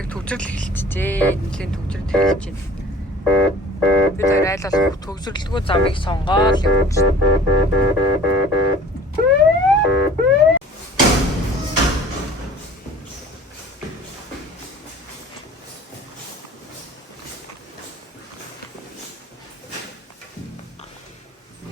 яг төгжрөл эхэлчихжээ. Нэлийн төгжрөл эхэлж байна. Бид хоёр айл болох төгжрөлгүй замыг сонгоод явж байна.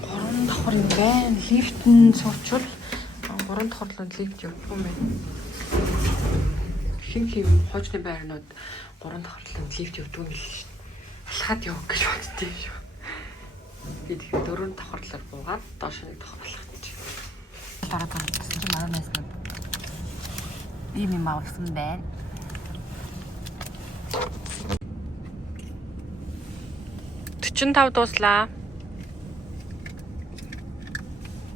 Гурван давхар юм байна. Лифтэн суучвал гурван давхарлууд лифт явдгүй юм байна. Хин хожны байрнууд гурван давхарлууд лифт явдгүй юм л алхаад явах гэж боддөө шүү. Би тэгэхээр дөрвөн давхарлаар буугаад доош нэг давхарлах гэж. Дараад гарсан чинь манай найз нь ийм юм авсан байна. $45 дууслаа.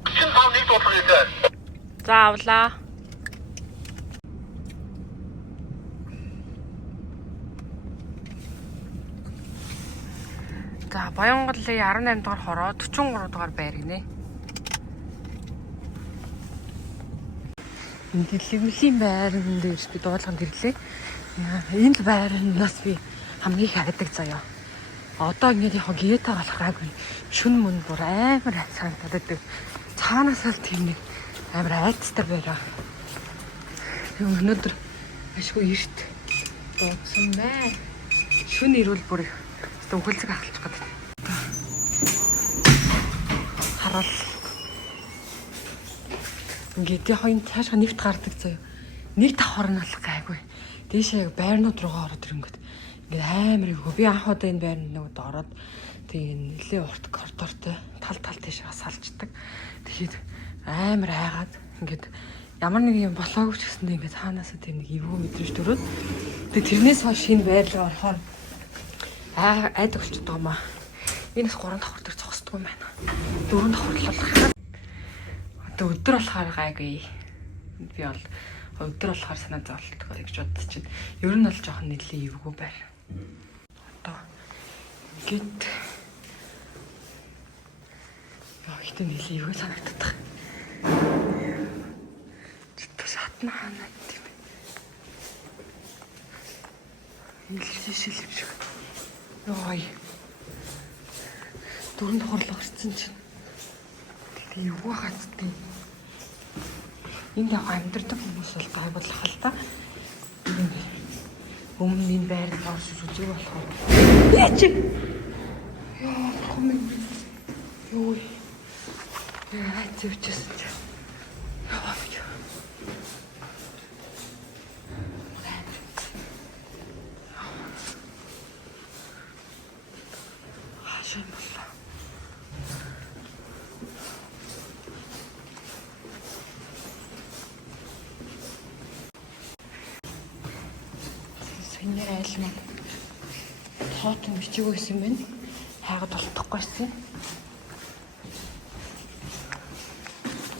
45 нэг дуусах юм. За авлаа. За Баянгалын 18 дугаар хороо 43 дугаар байр гинэ. Энд дэлгэмлийн байран дээрс би дуулганд ирлээ. Энэ л байрнаас би хамгийн их хайдаг заяа. Одоо ингэж яг гээтэй болох гайгүй. Шүн мөн бүр амар санагдаад байдаг. Цаанаас л тийм нэг амар айцтай байраа. Өнөөдөр ашгүй эрт дуудсан бай. Шүн ирүүл бүр үхэлцэг ахалчих гээд. Харал. Ингээд хоёрын цаашаа нэвт гардаг заяа. Нэг давхар нь болох гайгүй. Дээшээ яг байрнууд руугаа ороод ирэнгүүт ингээд амар өвгөө. Би анх удаа энэ байранд нөгөөд ороод тэгээ нэлээ урт коридортой тал тийшээ салждаг. Тэгэхэд амар айгаад ингээд ямар нэг юм болоогүй ч гэсэндээ ингээд цаанаасаа тийм нэг эвгүй мэдрэж төрөөд тэгээ тэрнээс хойш шинэ байрлал орохоор айдаг болчиход байгаа маа. Энэс 3 давхар дээр зогсдгүй юм байна. 4 давхарлуулах. Одоо өдөр болохоор гайгүй. Би бол өдөр болохоор санаа зовлтгоо гэж боддог чинь. Ер нь бол жоохон нэлээ эвгүй байр. Одоо ингээд ихтэй нэлээ эвгүй санагддаг. Читэ шатна ханаа тийм. Инглиш шилжих шиг. Йой. 4 давхарлаа гарсан чинь. Тэгээ эвгүй хацтай. Энд яг амьдардаг хүмүүс бол гайвуулах л та. Өмнө энэ байранд орж үзег болохоор. Яач. Йоо, комэн. Йоо. Яа, зөвчсэн чи. Яа. Хашаа боллоо. Энэ айл маань тоотон бичиг байсан байна. Хайгаад болтохгүйсэн.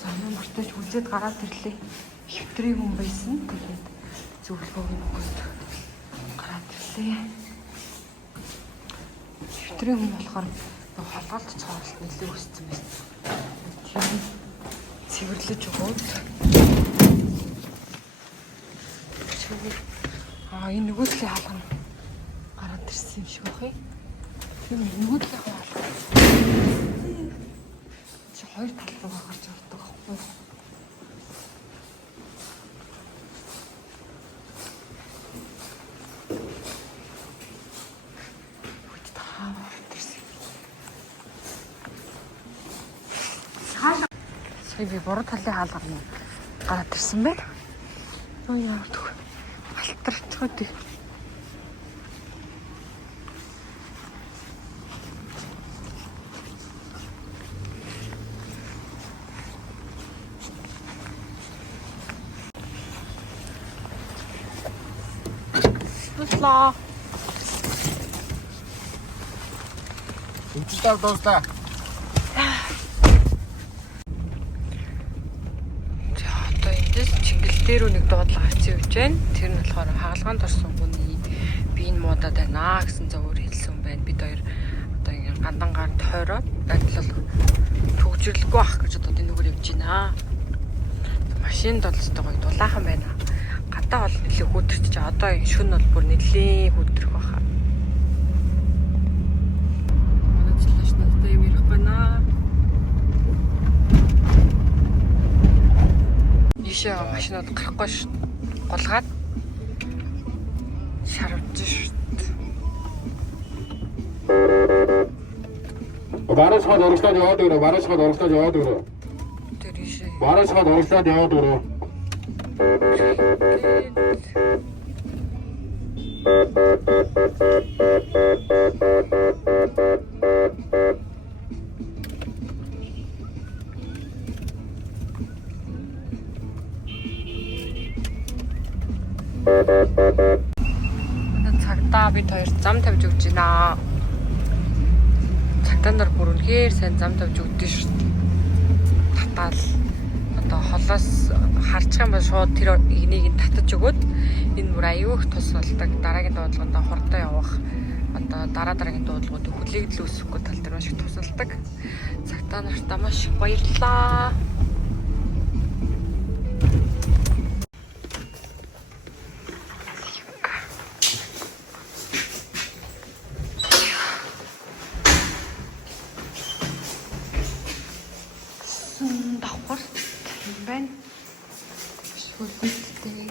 За юм мартаж үзээд гараад ирлээ. Хөвтрийн хүн байсан. Тэгээд зөвлөгөөг өгөөд гараад ирлээ. Хөвтрийн хүн болохоор холголт цооролт нэлээд өссөн байсан. Тийм цэвэрлэж өгөөд энэ нөгөөдлийн хаалга нь гараад ирсэн юм шиг байна. Тийм нөгөөдлийн хаалга. Чи хоёр тал руугаа гарч ордог байхгүй юу? Хөт таа ирсэн. Хаалга. Сая би буруу талын хаалга нь гараад ирсэн байна. Оо яа төх. Алтарчгүй. Дуслаа. Үчигдээ дуслаа. Дээр нэг дуудлага хийсэн явж байна. Тэр нь болохоор хаалгаанд орсон хүний би энэ муудаад байна гэсэн зөвөр хэлсэн байна. Бид хоёр одоо ингэ гандангаар тойроод адил төгжрлөхгүй ах гэж одоо энэ нүгээр явж байна. Машинд бол өстой гоё дулаахан байна. надад бол нэлээд хөдөрч одоо энэ шүн бол бүр нэлээд хөдөрөх байхаа. Манай жилээс надад юм ярих байна. Ишээ машинууд гарахгүй ш. Голгаад шарвж ш. Баруусгаад урагшлаад яваад өгөө. Баруусгаад урагшлаад яваад өгөө. Тэр ишээ. Баруусгаад урагшлаад яваад өгөө. Цагтаа бид хоёр зам тавьж өгч байна. Цагтаа нар бүр үнэхээр сайн зам тавьж өгдөө шүү. Татаал одоо холоос харчих юм бол шууд тэр энийг нь татаж өгөөд энэ бүр аюух тус болдог. Дараагийн дуудлаганд хордоо явах одоо дараагийн дуудлагууд хүлээгдэл үүсэхгүй тал дээр маш их тусалдаг. Цагтаа нартаа маш их баярлалаа. Давхар юм байна. Шүлгтэй.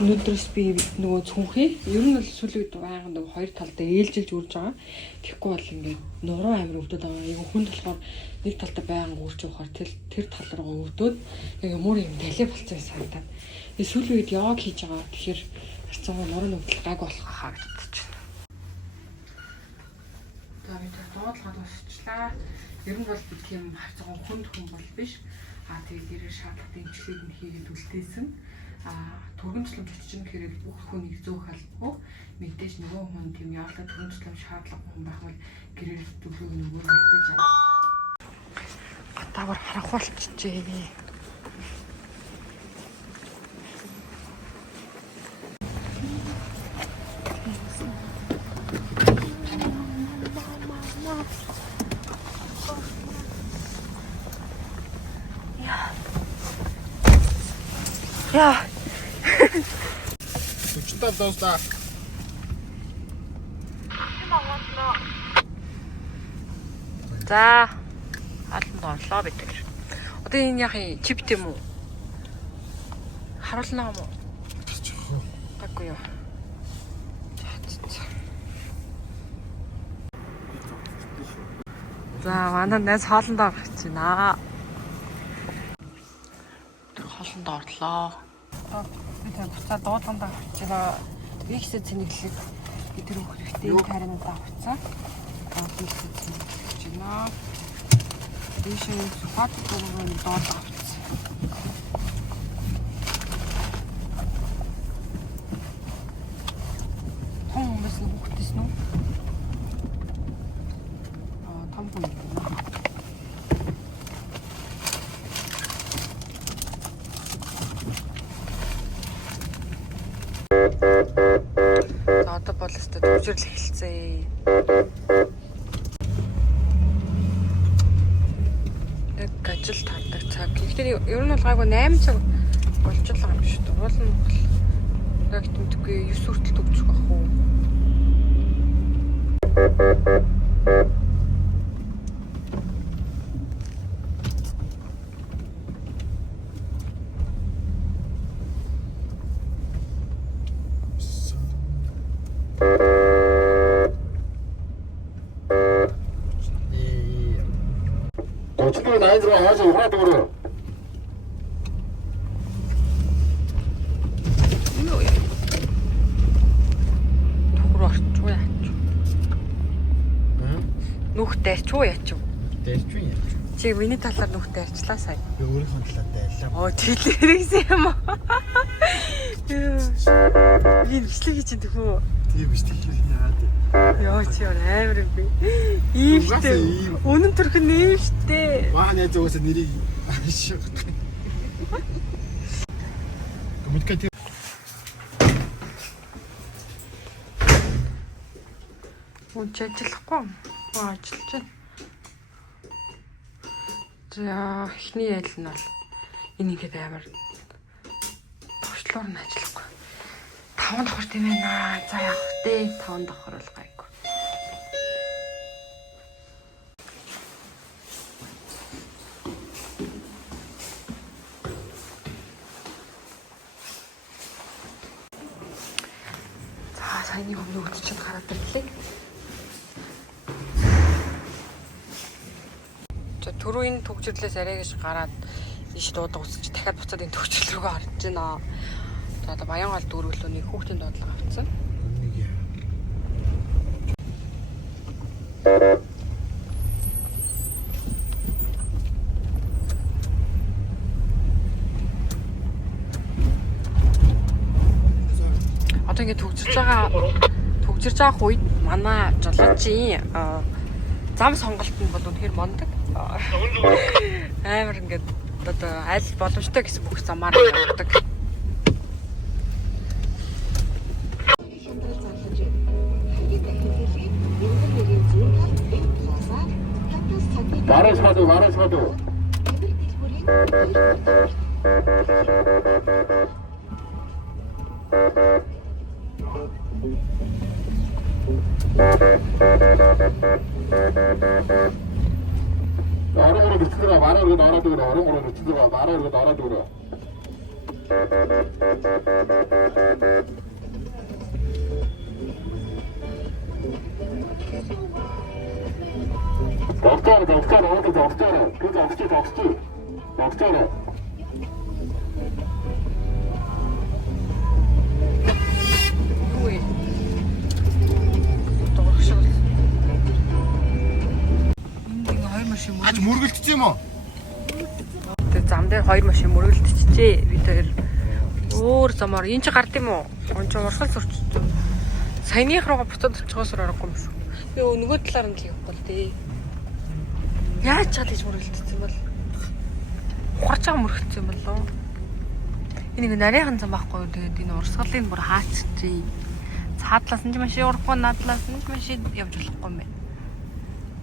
Өнөөдрөөс би нөгөө цүнхээ ер нь бол сүлэгд байнга нөгөө хоёр талдаа ээлжилж үрж байгаа. Тэгэхгүй бол ингээд нуруу амир өвдөд байгаа. Айгу хүнд болохоор нэг талдаа байнга үрж явахаар тэр тал руу өвдөд яг мөр юм талээ болцсон санагдаад. Энэ сүүлийн үед яг хийж байгаа. Тэгэхээр харцаа нуруу нүгдэл гайг болох хаа гэж бодож байна. За бид дуудлагад болчихлаа. Ер нь бол бид тийм харцаа хүнд хүн бол биш. Тэгээд ирээ шаардлага дэмжлэг нь хийгээд үлдээсэн. Түргэнчлэмж чинь хэрэг бүх хүнийг зөөх албагүй. Мэдээж нөгөө хүн тийм яалаа түргэнчлэм шаардлага хүн байх бол гэрээр төлөөг нөгөө мэдээж авах. Гатаагаар харахуулчихжээ. Яа. Өчтөр дуустаа. За. Аланд орлоо бид тэр. Одоо энэ яхи чип тийм үү? Харуулнаа юм уу? Баггүй юу. За манай найз хоолнд орж байна. Тэр хоолнд орлоо. Би тэр буцаа дуудлаганд орж байгаа. Виксэд цэнэглэг би тэр хэрэгтэй таринуудаа авцсан. Виксэд цэнэглэж байна. Дэшээ сухат дуугийн доод авцсан. Том хүмүүс хүүхдээс нү? Том хүн. За одоо бол өстө төвжирл эхэлцээ. Яг ажил тардаг цаг. Гэхдээ ер нь бол гайгүй 8 цаг болж байгаа юм шүү дээ. Уул нь бол яг тэмдэггүй 9 хүртэл төгсөх байх уу? Өчтөр найз руу хааж ухаад өгөө. Юу яа. Тохор орчуу яач. Нүх дайрчуу яач. Дэрчүү яа. Чи миний талаар нүх дайрчлаа сая. Би өөрийнхөө талаар дайрлаа. Оо тэлэрэгсэн юм аа. Би бичлэг хийж байгаа төхөө. Тийм биш тэгэхээр яагаад. Яа чи амар юм би. Иймтэй. Үнэн төрх нэмштэй. Маа найз уусаа нэрийг шигт. Коммуникатив. Үн ажиллахгүй. Ажиллаж байна. За эхний айл нь бол энэ ингээд амар төвчлөөр нь ажиллахгүй. 5 давхар тийм ээ. За явах дээ. 5 давхар бол гайгүй. За саяны өмнө өчөд гараад ирлээ. За түрүү энэ төгжрлээс арай гэж гараад ийш дуудаг усч дахиад буцаад энэ төгжрөл рүүгээ орж байна. За одоо Баянгол дүүргэлөөний хүүхдийн дуудлага авцсан. Одоо ингэ төгжирж байгаа үед манай жолоочийн зам сонголт нь бол үнэхээр мондөг. Амар ингээд одоо аль боломжтой гэсэн бүх замаар явдаг. 말아줘도. 얼음으로 미치더라. 말아오고 나라도 그래. 얼음으로 미치더라. 말아오고 나라도 그래. 덕자네. 어디 덕자네. 그 덕자네. Ui. Дургшил. Энд хоёр машин Аж мөргөлдсөн юм уу? Тэгээ зам дээр хоёр машин мөргөлдчихжээ. Бид хоёр өөр замаар энэ чи гард юм уу? Он ч урсгал сурчсан. Саяных руугаа буцаад очихоос аргагүй юм шүү. Би нөгөө талаар нь л явахгүй л дээ. Яаж чад гэж мөргөлдсөн бол? Ухарч байгаа мөргөлдсөн болов. Энийг нарийнхан зам байхгүй. Тэгээд энэ урсгалыг бүр хаацчихжээ. Цаадлаас нь ч машин урахгүй, надлаас нь ч машин явж болохгүй юм байна.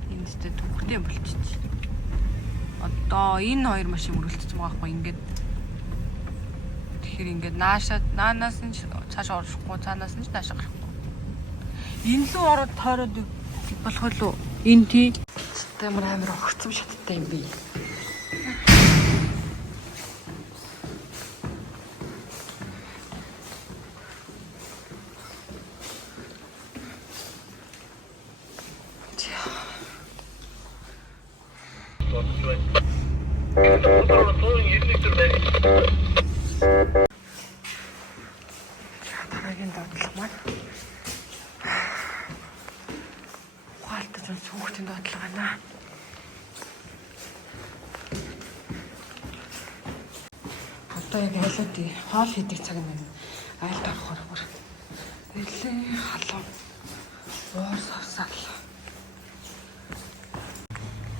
Энэ дэжтэй төгөртэй болчихчих. Одоо энэ хоёр машин мөргөлдсөн байгаа байхгүй ингээд. Тэгэхээр ингээд наанаас нь цааш орохгүй, цаанаас нь ч нааш гарахгүй. Энэ лүү ороод тойроод болох уу? Энэ тий. Тэмэр амар огцом шаттай юм би. Дараагийн дуудлага маань ухаалттай зэн хүүхдийн дуудлага байна. Одоо яг айлуудын хоол хийдэг цаг юм байна. Айлд авах хөрөөр. Нэлээ халуун. Уур савсаал.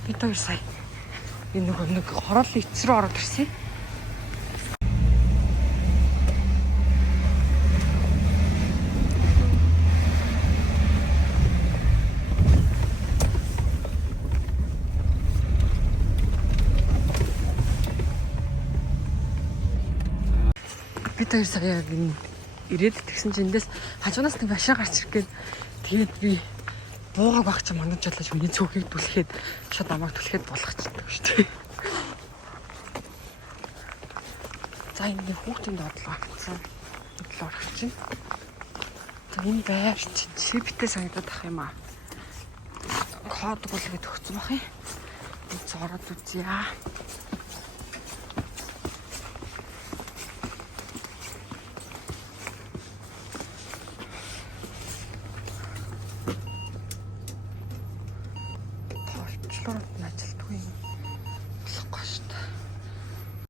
Бид хоёр сая энэ нэг хорол эц рүү ороод ирсэн. Бид хоёр сая яг энэ ирээд тэгсэн чинь эндээс хажуунаас нэг машин гарч ирэх гээд тэгээд би бууга багч мандаж чадлаа миний цөөхийг түлхээд шууд намайг түлхээд болгочихдаг шүү дээ. За энэ хүүхдийн доодлого авсан. Бодлоор авчин. За энэ байр чинь шиптэй санагдаад ах юм аа. Код болгээд өгсөн бах юм. Энд зороод үзье.